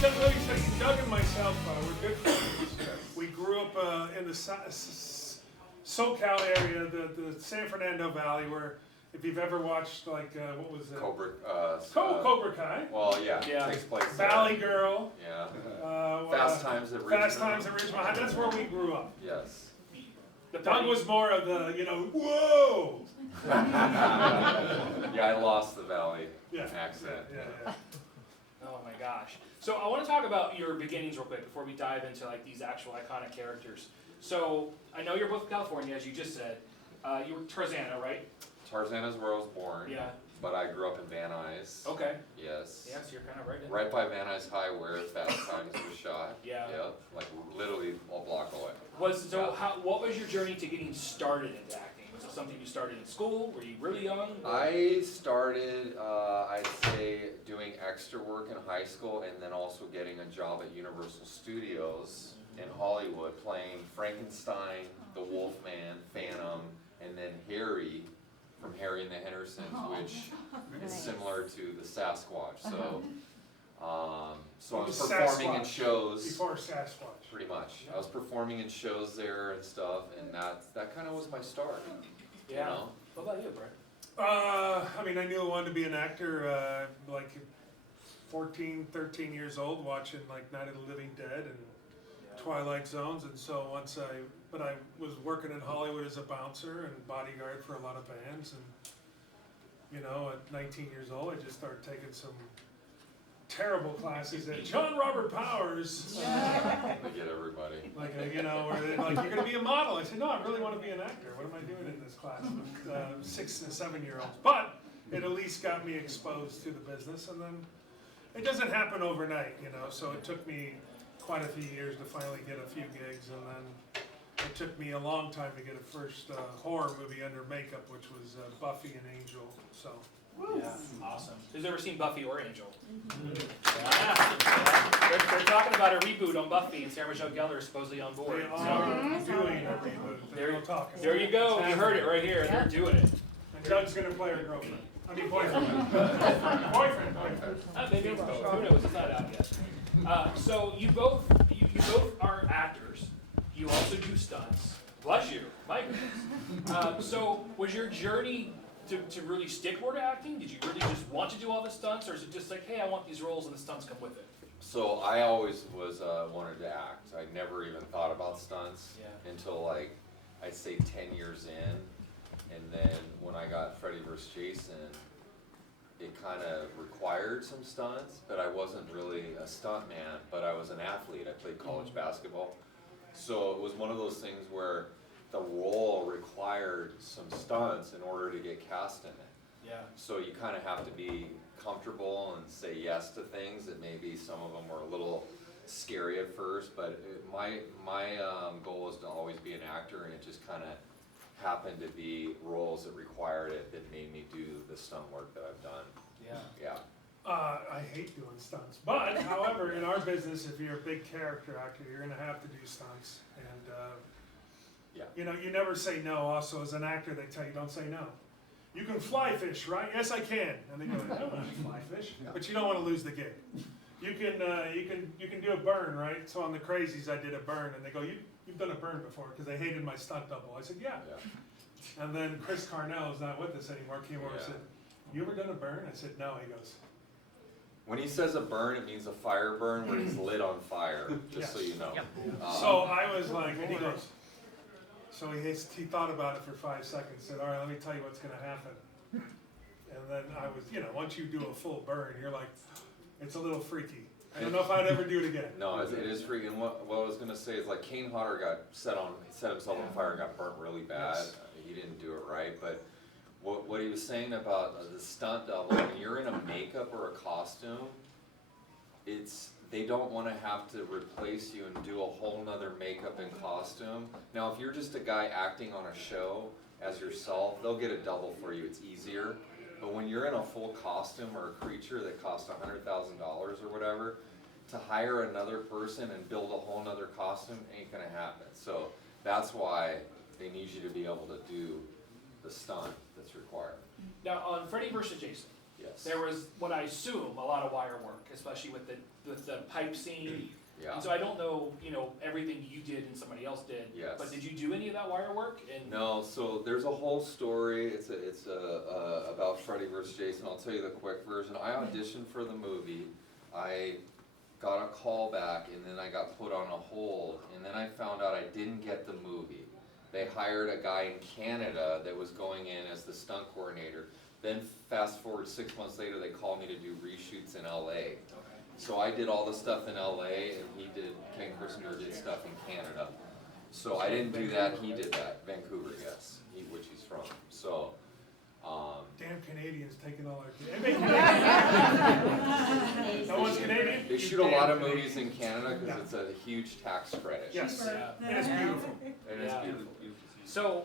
Doug and myself, we're good friends. We grew up in the SoCal area, the San Fernando Valley, where if you've ever watched what was it? Cobra Kai. Well, yeah, it takes place Valley there. Girl. Yeah. Fast Times at Ridgemont. Fast Times at Ridgemont. That's where we grew up. Yes. Doug was more of the, whoa. Yeah, I lost the Valley accent. Yeah. Oh my gosh. So I want to talk about your beginnings real quick before we dive into like these actual iconic characters. So I know you're both from California, as you just said. You were Tarzana, right? Tarzana is where I was born. Yeah. But I grew up in Van Nuys. Okay. Yes. Yeah, so you're kind of right in Right by Van Nuys High where Fast Times was shot. Yeah. Yep. Like literally a block away. What was your journey to getting started into acting? Was it something you started in school? Were you really young? I started, I'd say, doing extra work in high school and then also getting a job at Universal Studios in Hollywood playing Frankenstein, the Wolfman, Phantom, and then Harry from Harry and the Hendersons, which is similar to the Sasquatch. So, so I was performing in shows. Before Sasquatch. Pretty much. I was performing in shows there and stuff, and that kind of was my start. Yeah. You know? What about you, Brett? I knew I wanted to be an actor like 14, 13 years old, watching like Night of the Living Dead and Twilight Zones, and so but I was working in Hollywood as a bouncer and bodyguard for a lot of bands, and at 19 years old, I just started taking some terrible classes at John Robert Powers. I get everybody. Where they're like, you're going to be a model. I said, no, I really want to be an actor. What am I doing in this class with 6 and 7 year olds? But it at least got me exposed to the business, and then it doesn't happen overnight, so it took me quite a few years to finally get a few gigs, and then it took me a long time to get a first horror movie under makeup, which was Buffy and Angel. So. Yeah, awesome. Who's ever seen Buffy or Angel? Yeah. They're talking about a reboot on Buffy, and Sarah Michelle Gellar is supposedly on board. They are doing a reboot. There you go. You heard it right here. Yeah. They're doing it. And Doug's going to play her girlfriend. I mean boyfriend. Boyfriend. Maybe it's both. Who knows? It's not out yet. So you both are actors. You also do stunts. Bless you. My goodness. So was your journey to really stick more to acting? Did you really just want to do all the stunts, or is it just like, hey, I want these roles and the stunts come with it? So I always was wanted to act. I never even thought about stunts until I'd say 10 years in, and then when I got Freddy vs. Jason, it kind of required some stunts, but I wasn't really a stunt man, but I was an athlete. I played college basketball. So it was one of those things where the role required some stunts in order to get cast in it. Yeah. So you kind of have to be comfortable and say yes to things that maybe some of them were a little scary at first, but my goal was to always be an actor, and it just kind of happened to be roles that required it that made me do the stunt work that I've done. Yeah. Yeah. I hate doing stunts, but however, in our business, if you're a big character actor, you're going to have to do stunts, and you never say no. Also, as an actor, they tell you don't say no. You can fly fish, right? Yes, I can. And they go, I don't want to fly fish, but you don't want to lose the gig. You can do a burn, right? So on the Crazies, I did a burn, and they go, you've done a burn before, because they hated my stunt double. I said, yeah. And then Chris Carnell is not with us anymore. Came over and said, you ever done a burn? I said, no. He goes. When he says a burn, it means a fire burn where he's lit on fire, just so you know. So I was like, and he goes, so he thought about it for 5 seconds, said, all right, let me tell you what's going to happen. And then I was, once you do a full burn, you're like, it's a little freaky. I don't know if I'd ever do it again. No, it is freaky. And what I was going to say is like Kane Hodder got set himself on fire and got burnt really bad. Yes. He didn't do it right, but what he was saying about the stunt double, when you're in a makeup or a costume, they don't want to have to replace you and do a whole nother makeup and costume. Now, if you're just a guy acting on a show as yourself, they'll get a double for you. It's easier. But when you're in a full costume or a creature that costs $100,000 or whatever, to hire another person and build a whole nother costume ain't gonna happen. So that's why they need you to be able to do the stunt that's required. Now, on Freddy vs. Jason, Yes. Yes. there was what I assume a lot of wire work, especially with the pipe scene. Yeah. And so I don't know, everything you did and somebody else did. Yes. But did you do any of that wire work? And No, so there's a whole story. It's about Freddy versus Jason. I'll tell you the quick version. I auditioned for the movie. I got a call back, and then I got put on a hold, and then I found out I didn't get the movie. They hired a guy in Canada that was going in as the stunt coordinator. Then fast forward 6 months later, they called me to do reshoots in LA. Okay. So I did all the stuff in LA, and Ken Kirshner did stuff in Canada. So I didn't do that, he did that, Vancouver, yes, which he's from, so, Damn Canadians taking all our. No one's Canadian? they shoot a lot of movies in Canada because it's a huge tax credit. Yes, Yeah. it is beautiful. And it's Yeah. beautiful. So,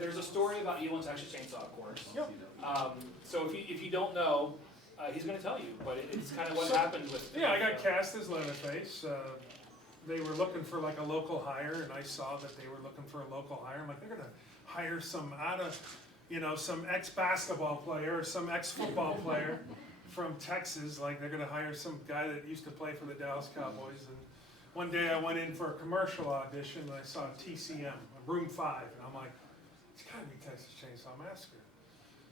there's a story about you on Texas Chainsaw, of course. Yep. So if you don't know, he's going to tell you, but it's kind of what So, happened with. Yeah, I got cast as Leatherface. They were looking for like a local hire, and I saw that they were looking for a local hire. I'm like, they're gonna hire some some ex-basketball player or some ex-football player from Texas. Like they're gonna hire some guy that used to play for the Dallas Cowboys. And one day I went in for a commercial audition, and I saw TCM, Room 5, and I'm like, it's gotta be Texas Chainsaw Massacre.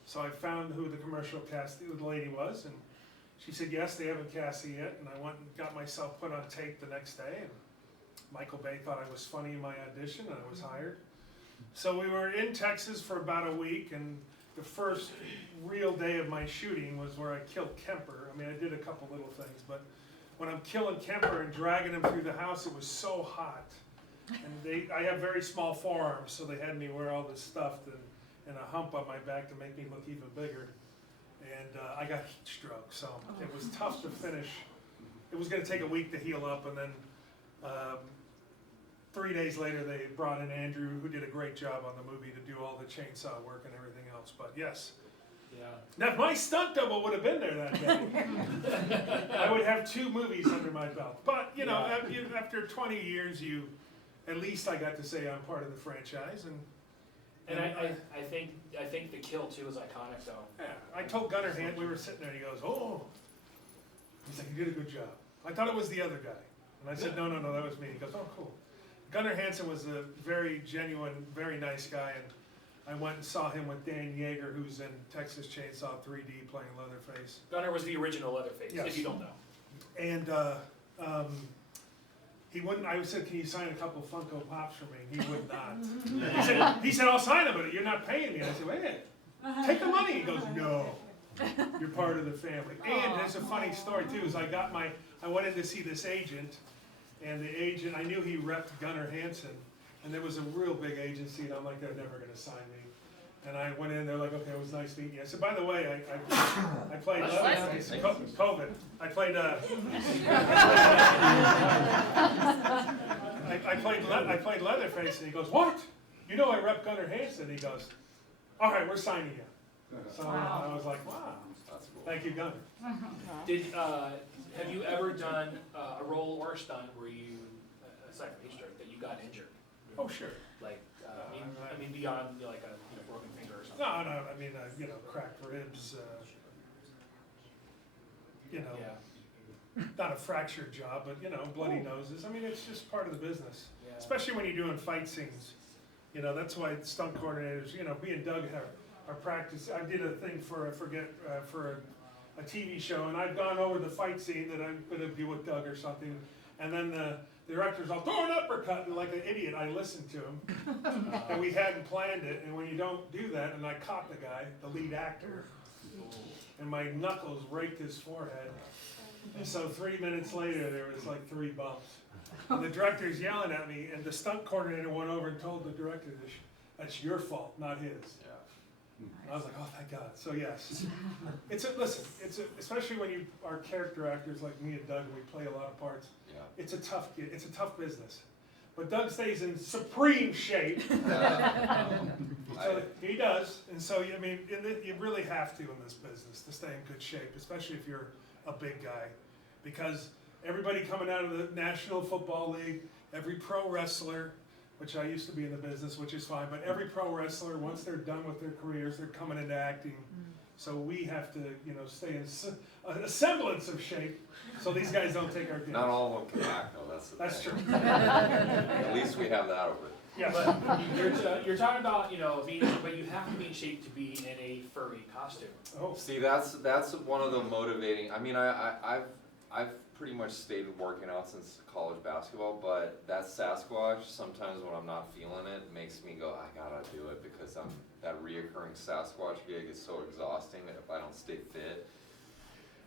So I found who the commercial the lady was, and she said, yes, they haven't cast it yet, and I went and got myself put on tape the next day, and Michael Bay thought I was funny in my audition, and I was hired. So we were in Texas for about a week, and the first real day of my shooting was where I killed Kemper. I mean, I did a couple little things, but when I'm killing Kemper and dragging him through the house, it was so hot. And I have very small forearms, so they had me wear all this stuff and a hump on my back to make me look even bigger. And I got heat stroke, so it was tough to finish. It was going to take a week to heal up, and then 3 days later they brought in Andrew, who did a great job on the movie to do all the chainsaw work and everything else. But yes, Yeah. now if my stunt double would have been there that day, I would have 2 movies under my belt. But after 20 years, at least I got to say I'm part of the franchise. And I think the kill too is iconic though. Yeah, I told Gunnar we were sitting there, and he goes, oh. He's like, you did a good job. I thought it was the other guy. And I said, no, that was me. He goes, oh, cool. Gunnar Hansen was a very genuine, very nice guy, and I went and saw him with Dan Yeager, who's in Texas Chainsaw 3D playing Leatherface. Gunnar was the original Leatherface, Yes. if you don't know. And he wouldn't, I said, can you sign a couple Funko Pops for me? He would not. He said, I'll sign them, but you're not paying me. And I said, wait, take the money. He goes, no, you're part of the family. And there's a funny story too, is I went in to see this agent, and the agent, I knew he repped Gunnar Hansen, and there was a real big agency, and I'm like, they're never gonna sign me. And I went in, they're like, okay, it was nice meeting you. I said, by the way, I played Leatherface, COVID. I played, I played Leatherface, and he goes, what? You know I rep Gunnar Hansen. He goes, all right, we're signing you. So I was like, wow, That's cool. thank you, Gunnar. Have you ever done a role or a stunt where you, aside from heat stroke, that you got injured? Oh, sure. Like, I mean beyond like a broken finger or something. No, I mean, cracked ribs, Yeah. not a fractured jaw, but, bloody noses. I mean, it's just part of the business, Yeah. especially when you're doing fight scenes. That's why stunt coordinators, me and Doug our practice. I did a thing for a TV show, and I've gone over the fight scene that I'm going to do with Doug or something, and then the director's all, throw an uppercut, and like an idiot, I listened to him, and we hadn't planned it, and when you don't do that, and I caught the guy, the lead actor, and my knuckles raked his forehead, and so 3 minutes later, there was like 3 bumps, and the director's yelling at me, and the stunt coordinator went over and told the director, that's your fault, not his. Yeah. And I was like, oh, thank God. So yes, especially when you are character actors like me and Doug, and we play a lot of parts. Yeah. It's a tough business. But Doug stays in supreme shape. So he does, and so I mean, you really have to in this business to stay in good shape, especially if you're a big guy, because everybody coming out of the National Football League, every pro wrestler, which I used to be in the business, which is fine, but every pro wrestler, once they're done with their careers, they're coming into acting. So we have to, stay in a semblance of shape, so these guys don't take our gigs. Not all of them can act though, that's the That's thing. true. At least we have that over. Yes. But you're talking about, being, but you have to be in shape to be in a furry costume. Oh, See, that's one of the motivating, I mean, I've pretty much stayed working out since college basketball, but that Sasquatch, sometimes when I'm not feeling it, makes me go, I gotta do it, because that reoccurring Sasquatch gig is so exhausting that if I don't stay fit,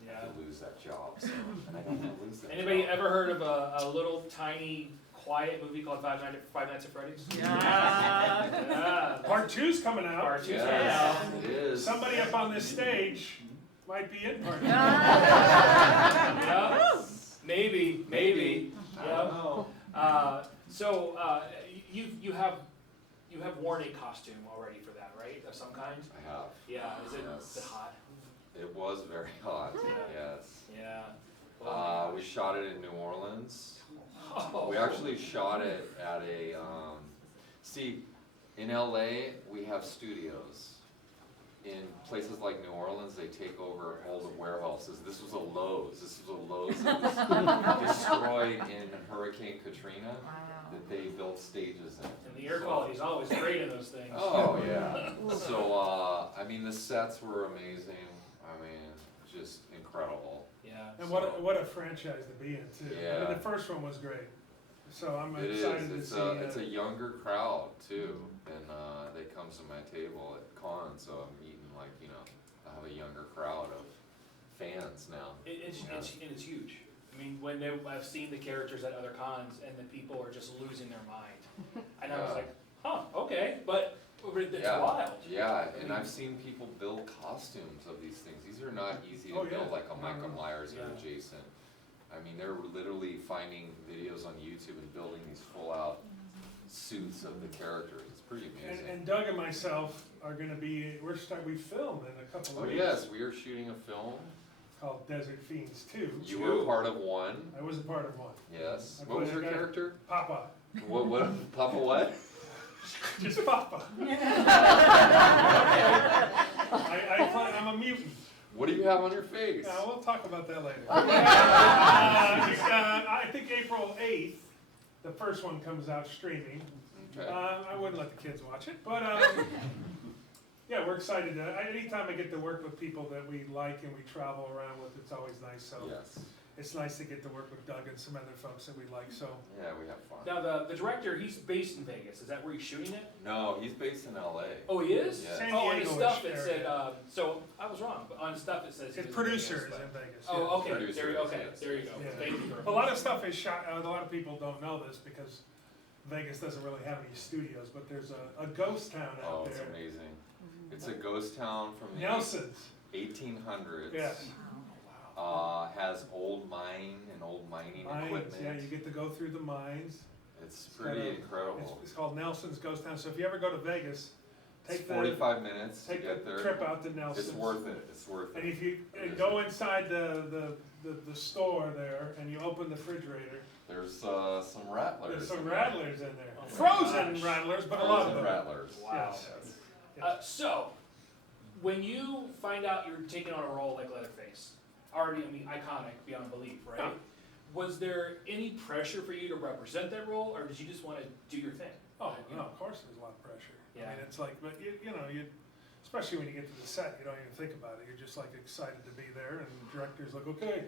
Yeah. I could lose that job, so, and I don't wanna lose that Anybody job. ever heard of a little tiny quiet movie called Five Nights at Freddy's? Yeah. Yeah. part 2's coming out. Part 2's Yes, coming out. it is. Somebody up on this stage might be in part 2. Yeah. Maybe. I Yeah. don't know. So you have worn a costume already for that, right? Of some kind? I have. Yeah. Is Yes. it hot? It was very hot, yes. Yeah. We shot it in New Orleans. Oh. We actually shot it at a, see, in LA, we have studios. In places like New Orleans, they take over all the warehouses. This was a Lowe's. This was a Lowe's that was destroyed in Hurricane Katrina, that they built stages in. And the air quality is always great in those things. Oh, yeah. So, I mean, the sets were amazing. I mean, just incredible. Yeah. And what a franchise to be in too. I Yeah. mean, the first one was great, so I'm It excited is. to see. It's a younger crowd too, and they comes to my table at cons, so I'm meeting I have a younger crowd of fans now. It's huge. I mean, when I've seen the characters at other cons and the people are just losing their mind, and I was Yeah. like, huh, okay, but it's Yeah. wild. Yeah, and I've seen people build costumes of these things. These are not easy to Oh, yeah. build like a Michael Myers or a Yeah. Jason. I mean, they're literally finding videos on YouTube and building these full-out suits of the characters. It's pretty amazing. And Doug and myself are gonna be, we film in a couple Oh of weeks. yes, we are shooting a film. Called Desert Fiends 2. You were part of one. I was a part of one. Yes. I What was played your a guy- character? Papa. What? Papa what? Just Papa. I'm a mutant. What do you have on your face? We'll talk about that later. I think April 8th, the first one comes out streaming. Okay. I wouldn't let the kids watch it, but yeah, we're excited. Anytime I get to work with people that we like and we travel around with, it's always nice. So Yes. it's nice to get to work with Doug and some other folks that we like. So Yeah, we have fun. Now the director, he's based in Vegas. Is that where he's shooting it? No, he's based in LA. Oh, he is. Yeah. San Oh, on his Diego-ish stuff it area. said. So I was wrong, but on his stuff it says. he his was in producer Vegas, is but- in Vegas. Oh, yeah. okay. Producer There you is, okay. yes. There you go. Yeah. Thank you. A lot of stuff is shot. A lot of people don't know this because Vegas doesn't really have any studios, but there's a ghost town Oh, out it's there. amazing. It's a ghost town from the Nelson's. 1800s. Yes. Has old mining Mines. equipment. Yeah, you get to go through the mines. It's pretty incredible. It's called Nelson's Ghost Town. So if you ever go to Vegas, It's take the 45 minutes to take get the there. trip out to Nelson's. It's worth it. It's worth And it. if you It is. go inside the store there and you open the refrigerator, There's some rattlers. there's some in there. rattlers in there. Oh my Frozen gosh. rattlers, but a lot of Frozen them. rattlers. Wow. Yes. So, when you find out you're taking on a role like Leatherface, already, iconic beyond belief, right? Yeah. Was there any pressure for you to represent that role, or did you just want to do your thing? Oh, no, of course there's a lot of pressure. Yeah. I mean, it's like, but you especially when you get to the set, you don't even think about it. You're just like excited to be there, and the director's like, okay.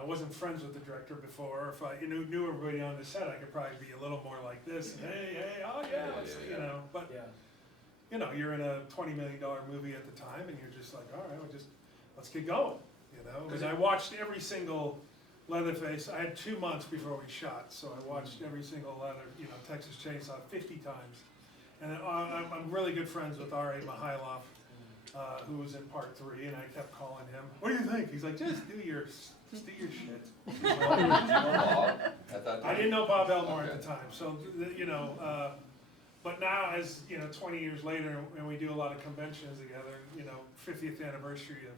I wasn't friends with the director before. If I knew everybody on the set, I could probably be a little more like this. Hey, oh yeah, Yeah. But Yeah. you're in a $20 million movie at the time, and you're just like, all right, let's get going. Because I watched every single Leatherface. I had 2 months before we shot, so I watched every single Texas Chainsaw 50 times. And I'm really good friends with R.A. Mihailoff, who was in part 3, and I kept calling him. What do you think? He's like, just do your shit. Did you know Bob at that time? I didn't know Bob Elmore Okay. at the time, so but now as 20 years later, and we do a lot of conventions together, 50th anniversary of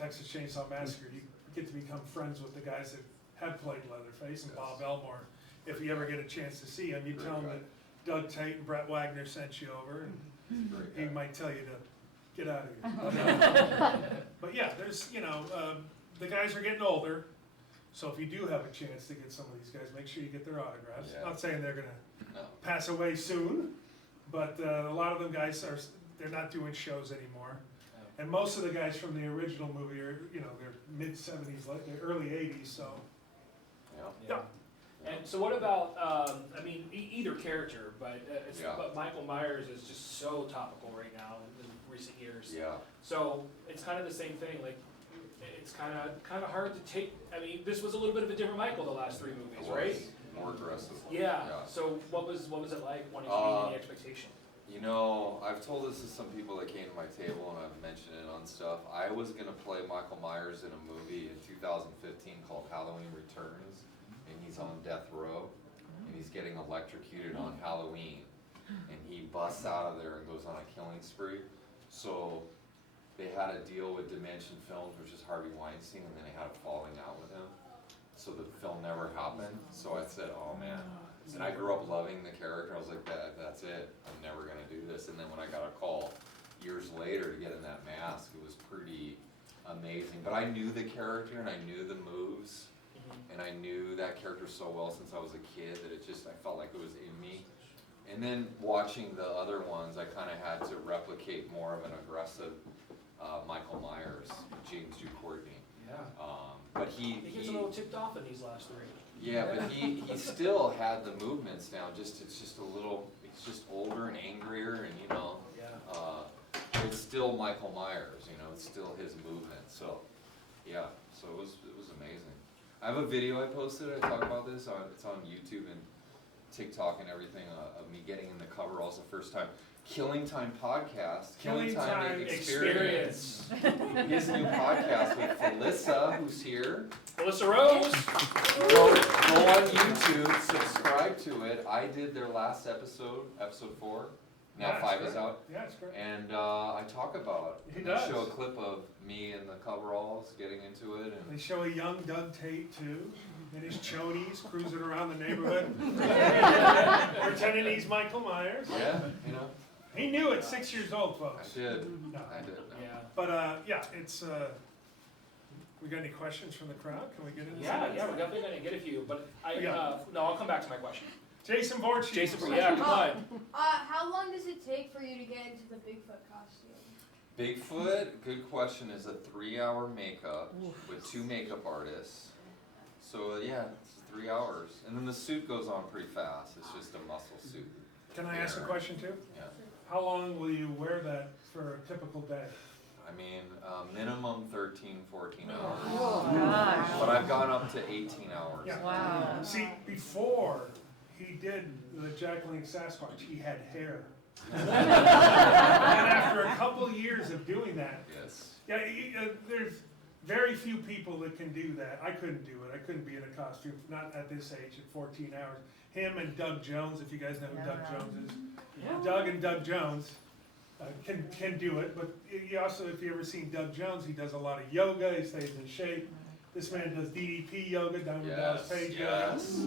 Texas Chainsaw Massacre, you get to become friends with the guys that have played Leatherface and Yes. Bob Elmore. If you ever get a chance to see him, you Great tell him guy. that Doug Tait and Brett Wagner sent you over, and Great he guy. might tell you to get out of here. But yeah, there's, the guys are getting older, so if you do have a chance to get some of these guys, make sure you get their autographs. Yeah. Not saying they're gonna No. pass away soon, but a lot of them guys they're not doing shows anymore. And most of the guys from the original movie are, they're mid-70s, like they're early 80s, so. Yeah. And so what about, either character, but Yeah. but Michael Myers is just so topical right now in recent years. Yeah. So it's kind of the same thing, like, it's kind of hard to take, this was a little bit of a different Michael the last three movies, right? More aggressive. Yeah, so what was it like wanting to meet any expectation? I've told this to some people that came to my table and I've mentioned it on stuff. I was gonna play Michael Myers in a movie in 2015 called Halloween Returns, and he's on death row, and he's getting electrocuted on Halloween, and he busts out of there and goes on a killing spree. So they had a deal with Dimension Films, which is Harvey Weinstein, and then they had a falling out with him. So the film never happened. So I said, oh man. And I grew up loving the character. I was like, that's it. I'm never gonna do this. And then when I got a call years later to get in that mask, it was pretty amazing. But I knew the character and I knew the moves, and I knew that character so well since I was a kid that I felt like it was in me. And then watching the other ones, I kind of had to replicate more of an aggressive Michael Myers, James Dew Courtney. Yeah. But He gets a little ticked off in these last three. yeah, but he still had the movements down. It's just older and angrier, and Yeah. it's still Michael Myers. It's still his movement. So yeah, so it was amazing. I have a video I posted. I talk about this. It's on YouTube and TikTok and everything. Of me getting in the coveralls the first time. Killing Time Podcast. Killing Time Experience. His new podcast with Felissa, who's here. Melissa Rose! Go on YouTube, subscribe to it. I did their last episode 4. Now Yeah, 5 it's is great. out. Yeah, it's great. And I talk about He and does. show a clip of me in the coveralls getting into it. They show a young Doug Tait too, in his chonies, cruising around the neighborhood, pretending he's Michael Myers. Yeah, He knew at 6 years old, I folks. did. No. I did. Yeah. But it's. We got any questions from the crowd? Can we get into Yeah, some? we're definitely gonna get a few, but Yeah. I'll come back to my question. Jason Borch. Jason, yeah, come on. How long does it take for you to get into the Bigfoot costume? Bigfoot, good question, is a 3-hour makeup with 2 makeup artists. So yeah, it's 3 hours. And then the suit goes on pretty fast. It's just a muscle suit. Can I ask a question too? Yeah. How long will you wear that for a typical day? Minimum 13, 14 hours. Oh, gosh. But I've gone up to 18 hours. Yeah. Wow. See, before he did the Jack-Link Sasquatch, he had hair. And after a couple years of doing that, Yes. yeah, there's very few people that can do that. I couldn't do it. I couldn't be in a costume, not at this age, at 14 hours. Him and Doug Jones, if you guys know who Doug Jones is. Doug and Doug Jones can do it, but you also, if you ever seen Doug Jones, he does a lot of yoga, he stays in shape. This man does DDP yoga, Diamond Dallas Page yoga. Yes.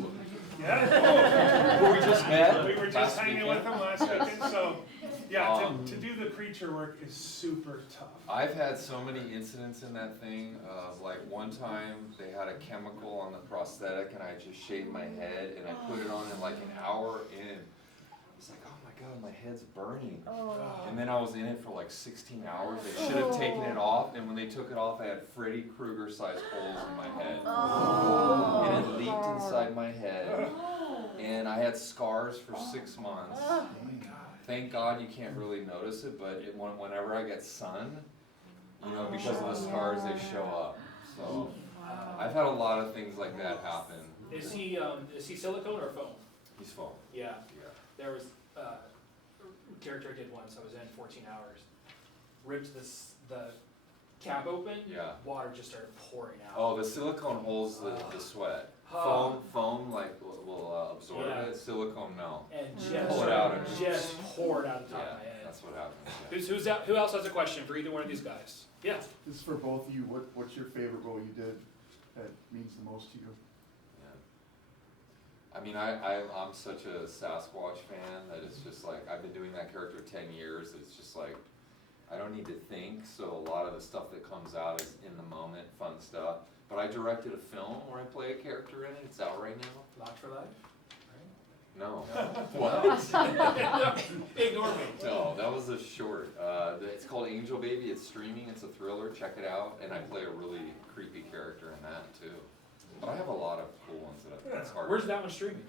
Yeah. Who we just met. We were just last hanging weekend. with him last weekend, so, yeah, Um, to do the creature work is super tough. I've had so many incidents in that thing. Like one time they had a chemical on the prosthetic and I just shaved my head and I put it on in like an hour in. It's like, oh my god, my head's burning. And then I was in it for like 16 hours. They should have taken it off, and when they took it off, I had Freddy Krueger sized holes in my head. And it leaked inside my head. And I had scars for 6 months. Thank God you can't really notice it, but whenever I get sun, because of the scars, they show up. So I've had a lot of things like that happen. Is he silicone or foam? He's foam. Yeah. Yeah. There was a character I did once. I was in 14 hours. Ripped the cap open. Yeah. Water just started pouring out. Oh, the silicone holds the sweat. Foam like will absorb Yeah. it. Silicone no. And Pull it out and just poured out the top Yeah, of my head. that's what happens. Who else has a question for either one of these guys? Yeah. This is for both of you. What's your favorite role you did that means the most to you? I'm such a Sasquatch fan that it's just like I've been doing that character 10 years. It's just like I don't need to think, so a lot of the stuff that comes out is in the moment, fun stuff. But I directed a film where I play a character in it, it's out right now. Locked for Life? No. What? Ignore me. No, that was a short. It's called Angel Baby, it's streaming, it's a thriller, check it out. And I play a really creepy character in that too. But I have a lot of cool ones that it's hard. Where's that one streaming?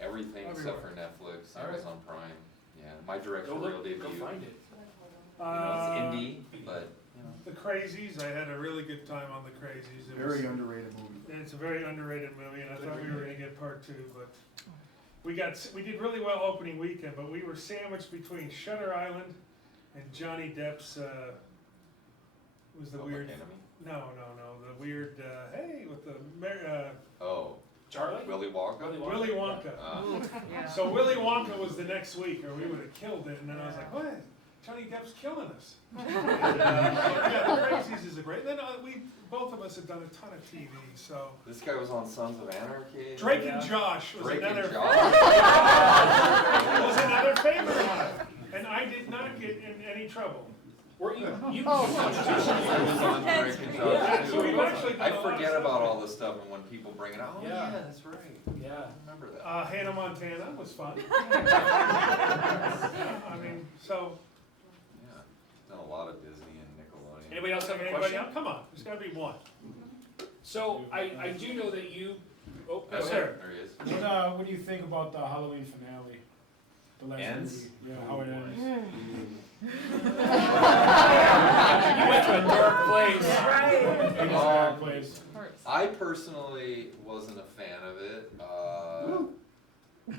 Everything except for Netflix, All right. Amazon Prime. Yeah, my Go directorial look, debut. go find it. You know, it's indie, but you know. The Crazies, I had a really good time on The Crazies. Very underrated movie. It's a very underrated movie, and I thought we were gonna get part 2, but we did really well opening weekend, but we were sandwiched between Shutter Island and Johnny Depp's, was the Public weird, Enemy? no, the weird, hey, with the, Oh, Charlie? Willy Wonka? Willy Wonka. So Willy Wonka was the next week, or we would've killed it, and then I was like, what? Johnny Depp's killing us. Yeah, The Crazies is a great, then both of us have done a ton of TV, so. This guy was on Sons of Anarchy. Drake and Josh was Drake and another, Josh. was another favorite one, and I did not get in any trouble. Were you? You I was on Drake and Josh Yeah, so we've too. actually done I a lot of forget stuff. about all this stuff, and when people bring it up, oh Yeah. yeah, that's right. Yeah. I remember that. Hannah Montana was fun. I mean, so, Yeah, done a lot of Disney and Nickelodeon. Anybody else have a anybody question? else? Come on, there's gotta be one. So I do know that you. Oh, go Yes, ahead. sir. There he is. What do you think about the Halloween finale? The last Ends? movie? Yeah, how it ends. You went to a dark place. It is a dark place. I personally wasn't a fan of it.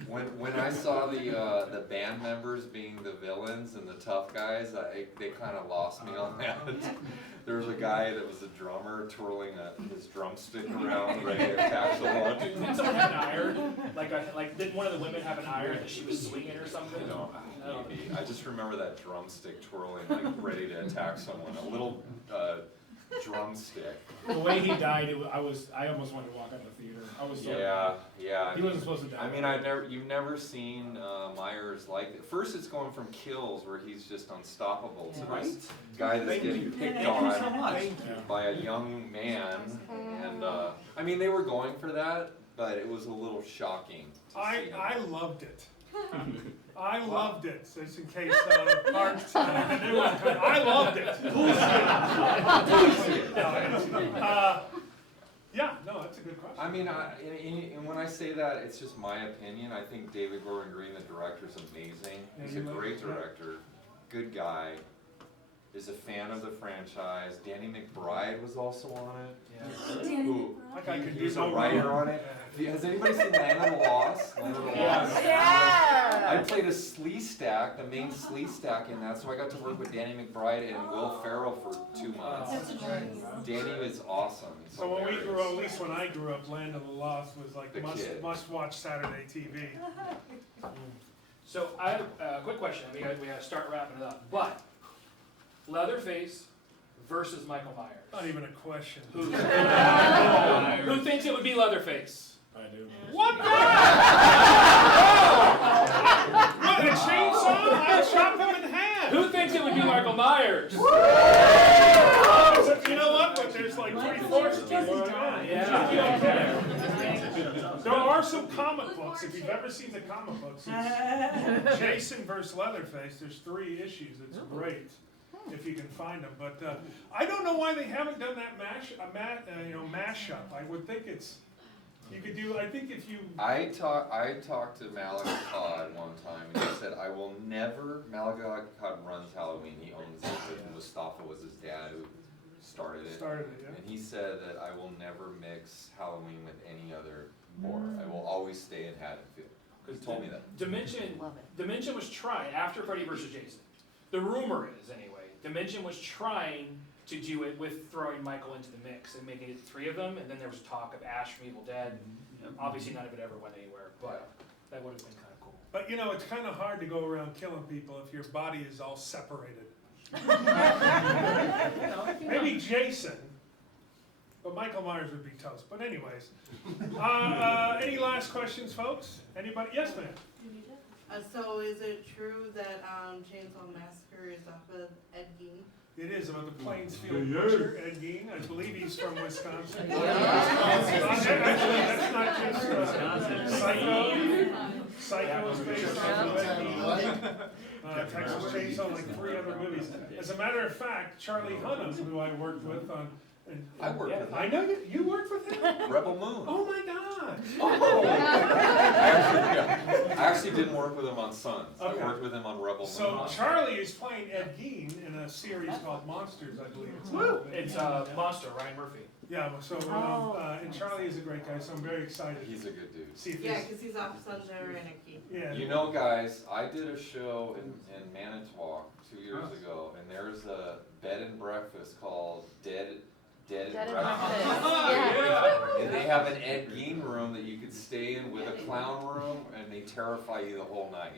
When I saw the band members being the villains and the tough guys, they kind of lost me on that. There was a guy that was a drummer twirling his drumstick around, ready to attack someone. Didn't someone have an iron? Like didn't one of the women have an iron that she was swinging or something? No, maybe. I just remember that drumstick twirling, like ready to attack someone. A little drumstick. The way he died, I almost wanted to walk out of the theater. I was so. Yeah. He wasn't supposed to die. I mean, you've never seen Myers like it. First, it's going from Kills, where he's just unstoppable, to this guy that's getting picked on by a young man. And I mean, they were going for that, but it was a little shocking to see him. I loved it. I loved it, so just in case Mark's I loved it. Yeah, no, that's a good question. I mean, and when I say that, it's just my opinion. I think David Gordon Green, the director, is amazing. He's a great director, good guy, is a fan of the franchise. Danny McBride was also on it. Yeah. Who, Like I could he was do a no writer wrong. on it. Has anybody seen Land of the Lost? Land of the Lost. I played a slee stack, the main slee stack in that, so I got to work with Danny McBride and Will Ferrell for 2 months. Danny was awesome. He's So when we hilarious. grew up, at least when I grew up, Land of the Lost was like The kid. must watch Saturday TV. So I have a quick question. We gotta start wrapping it up. But Leatherface versus Michael Myers. Not even a question. Who thinks it would be Leatherface? I do. What? What, a chainsaw? I chopped him in half. Who thinks it would be Michael Myers? You know what? But there's like 3/4 of people. Yeah. There are some comic books. If you've ever seen the comic books, it's Jason versus Leatherface. There's 3 issues. It's great if you can find them. But I don't know why they haven't done that mashup. I would think you could do. I think if you. I talked to Malik Todd one time, and he said, I will never, Malik Todd runs Halloween, he owns it, but Mustafa was his dad who started it. And he said that I will never mix Halloween with any other horror. I will always stay in Haddonfield. He told me that. Dimension was trying, after Freddy vs. Jason, the rumor is anyway, Dimension was trying to do it with throwing Michael into the mix and making it 3 of them, and then there was talk of Ash from Evil Dead. Obviously none of it ever went anywhere, but that would have been kind of cool. But you know, it's kind of hard to go around killing people if your body is all separated. Maybe Jason, but Michael Myers would be toast. But anyways, any last questions, folks? Anybody? Yes, ma'am. So is it true that Chainsaw Massacre is off of Ed Gein? It is about the Plainsfield butcher, Ed Gein. I believe he's from Wisconsin. Actually, that's not just Psycho is based on Ed Gein. Texas Chainsaw, like 3 other movies. As a matter of fact, Charlie Hunnam, who I worked with on. I worked with him. I know you worked with him? Rebel Moon. Oh my God! I actually didn't work with him on Sons. Okay. I worked with him on Rebel Moon. So Charlie is playing Ed Gein in a series called Monsters, I believe. It's Monster, Ryan Murphy. Yeah, so and Charlie is a great guy, so I'm very excited. He's a good dude. See if Yeah, this- because he's off Sons of Anarchy. yeah. You know, guys, I did a show in Manitowoc 2 years ago, and there's a bed and breakfast called Dead and Breakfast. Yeah. And they have an Ed Gein room that you could stay in with a clown room, and they terrify you the whole night.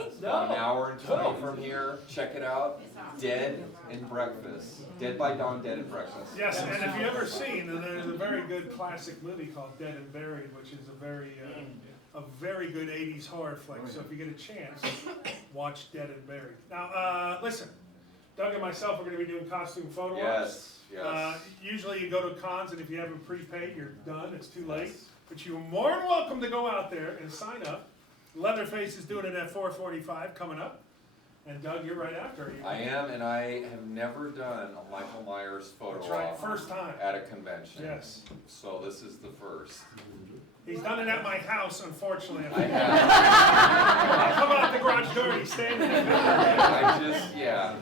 It's about an hour and 20 from here. Check it out. Dead and Breakfast. Dead by Dawn, Dead and Breakfast. Yes, and if you've ever seen, there's a very good classic movie called Dead and Buried, which is a very good 80s horror flick. So if you get a chance, watch Dead and Buried. Now, listen, Doug and myself are going to be doing costume photo ops. Yes. Usually you go to cons, and if you haven't prepaid, you're done. It's too late. But you're more than welcome to go out there and sign up. Leatherface is doing it at 4:45 coming up. And Doug, you're right after. I am, and I have never done a Michael Myers photo That's right, op first time. at a convention. Yes. So this is the first. He's done it at my house, unfortunately. I have. Come out the garage door, he's standing there. I just, yeah.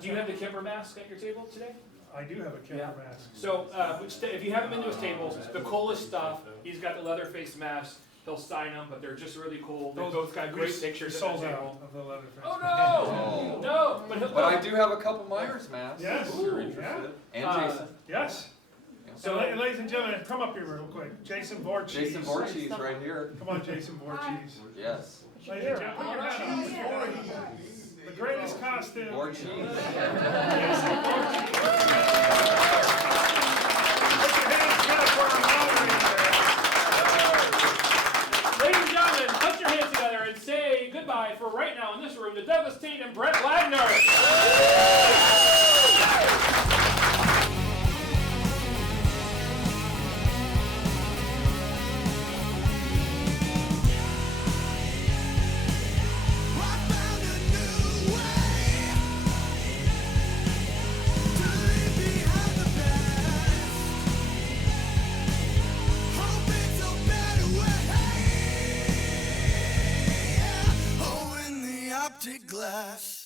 Do you have the Kemper mask at your table today? I do have a camera mask. So, if you haven't been to his tables, it's the coolest stuff. He's got the Leatherface mask. He'll sign them, but they're just really cool. They both got great pictures at Sold the out table. of the Leatherface. Oh no! No! But I do have a couple Myers masks. Yes. If you're Ooh, interested. And Jason. Yes. So, ladies and gentlemen, come up here real quick. Jason Voorhees. Jason Voorhees right here. Come on, Jason Voorhees. Yes. Ladies and gentlemen, put your hat on. The greatest costume. Voorhees. Jason Voorhees. Put your hands together for our moderator. Ladies and gentlemen, put your hands together and say goodbye for right now in this room to Douglas Tait and Brett Wagner. Glass.